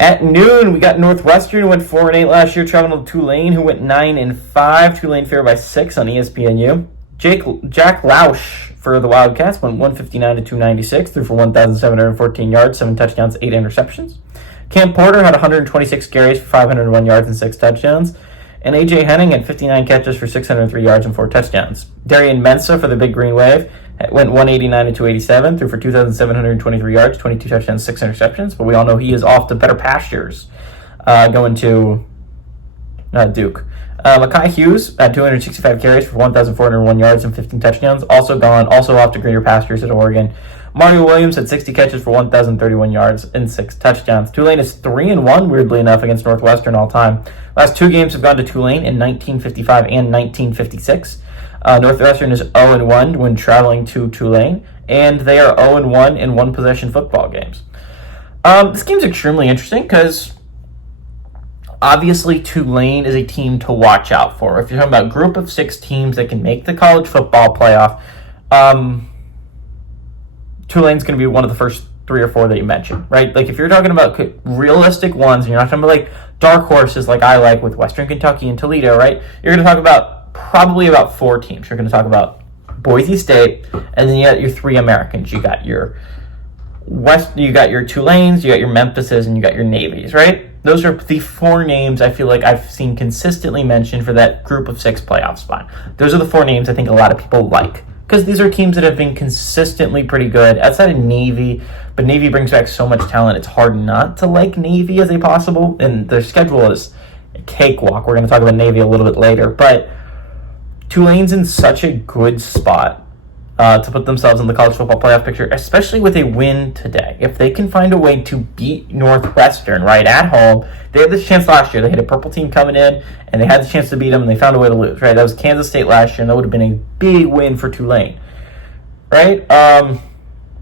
At noon, we got Northwestern, who went 4-8 last year, traveling to Tulane, who went 9-5. Tulane favored by 6 on ESPNU. Jack Lausch for the Wildcats went 159 to 296, threw for 1,714 yards, 7 touchdowns, 8 interceptions. Cam Porter had 126 carries for 501 yards and 6 touchdowns. And A.J. Henning had 59 catches for 603 yards and 4 touchdowns. Darian Mensah for the Big Green Wave went 189 to 287, threw for 2,723 yards, 22 touchdowns, 6 interceptions. But we all know he is off to better pastures, going to Duke. Mekhi Hughes had 265 carries for 1,401 yards and 15 touchdowns. Also off to greener pastures at Oregon. Mario Williams had 60 catches for 1,031 yards and 6 touchdowns. Tulane is 3-1, weirdly enough, against Northwestern all time. Last 2 games have gone to Tulane in 1955 and 1956. Northwestern is 0-1 when traveling to Tulane, and they are 0-1 in one-possession football games. This game's extremely interesting because obviously Tulane is a team to watch out for. If you're talking about a group of 6 teams that can make the college football playoff, Tulane's going to be one of the first 3 or 4 that you mentioned, right? Like if you're talking about realistic ones, and you're not talking about like dark horses like I like with Western Kentucky and Toledo, right? You're going to talk about probably about 4 teams. You're going to talk about Boise State, and then you got your 3 Americans. You got your Tulanes, you got your Memphises, and you got your Navies, right? Those are the 4 names I feel like I've seen consistently mentioned for that group of 6 playoff spot. Those are the 4 names I think a lot of people like, because these are teams that have been consistently pretty good outside of Navy, but Navy brings back so much talent, it's hard not to like Navy as a possible, and their schedule is a cakewalk. We're going to talk about Navy a little bit later, but Tulane's in such a good spot to put themselves in the college football playoff picture, especially with a win today. If they can find a way to beat Northwestern right at home, they had this chance last year. They had a purple team coming in, and they had the chance to beat them, and they found a way to lose, right? That was Kansas State last year, and that would have been a big win for Tulane, right?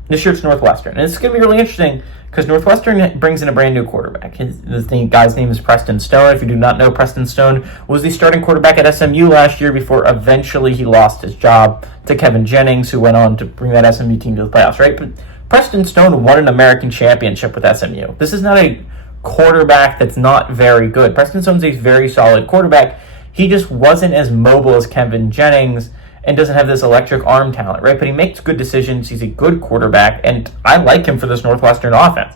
This year it's Northwestern, and it's going to be really interesting because Northwestern brings in a brand new quarterback. The guy's name is Preston Stone. If you do not know, Preston Stone was the starting quarterback at SMU last year before eventually he lost his job to Kevin Jennings, who went on to bring that SMU team to the playoffs, right? But Preston Stone won an American championship with SMU. This is not a quarterback that's not very good. Preston Stone's a very solid quarterback. He just wasn't as mobile as Kevin Jennings and doesn't have this electric arm talent, right? But he makes good decisions. He's a good quarterback, and I like him for this Northwestern offense.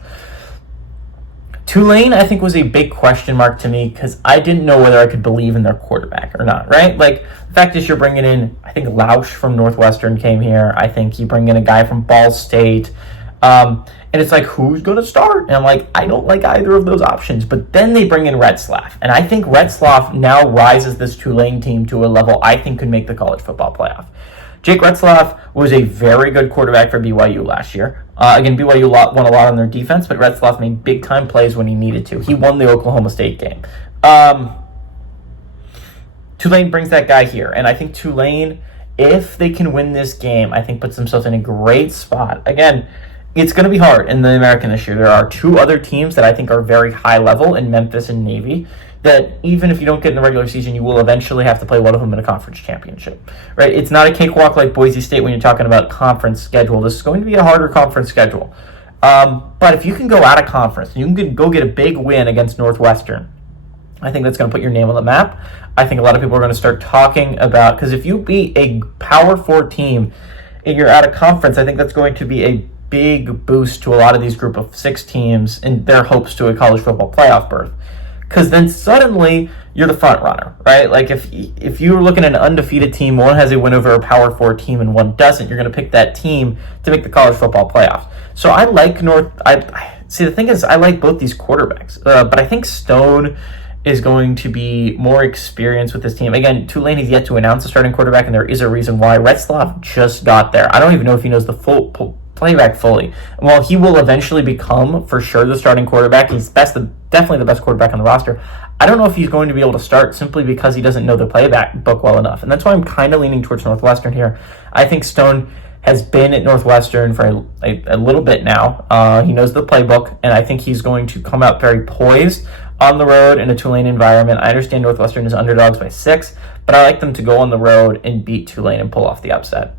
Tulane, I think, was a big question mark to me because I didn't know whether I could believe in their quarterback or not, right? Like, the fact is you're bringing in, I think Lausch from Northwestern came here. I think you bring in a guy from Ball State. And it's like, who's going to start? And I'm like, I don't like either of those options. But then they bring in Retzlaff. And I think Retzlaff now rises this Tulane team to a level I think could make the college football playoff. Jake Retzlaff was a very good quarterback for BYU last year. Again, BYU won a lot on their defense, but Retzlaff made big-time plays when he needed to. He won the Oklahoma State game. Tulane brings that guy here. And I think Tulane, if they can win this game, I think puts themselves in a great spot. Again, it's going to be hard in the American this year. There are 2 other teams that I think are very high level in Memphis and Navy that even if you don't get in the regular season, you will eventually have to play one of them in a conference championship, right? It's not a cakewalk like Boise State when you're talking about conference schedule. This is going to be a harder conference schedule. But if you can go out of conference, you can go get a big win against Northwestern, I think that's going to put your name on the map. I think a lot of people are going to start talking about, because if you beat a Power 4 team and you're out of conference, I think that's going to be a big boost to a lot of these group of 6 teams in their hopes to a college football playoff berth. Because then suddenly you're the front runner, right? Like if you're looking at an undefeated team, one has a win over a Power 4 team and one doesn't, you're going to pick that team to make the college football playoffs. So I like see, the thing is, I like both these quarterbacks, but I think Stone is going to be more experienced with this team. Again, Tulane has yet to announce a starting quarterback, and there is a reason why. Retzlaff just got there. I don't even know if he knows the full playback fully. While he will eventually become, for sure, the starting quarterback, he's definitely the best quarterback on the roster. I don't know if he's going to be able to start simply because he doesn't know the playback book well enough. And that's why I'm kind of leaning towards Northwestern here. I think Stone has been at Northwestern for a little bit now. He knows the playbook, and I think he's going to come out very poised on the road in a Tulane environment. I understand Northwestern is underdogs by 6, but I like them to go on the road and beat Tulane and pull off the upset.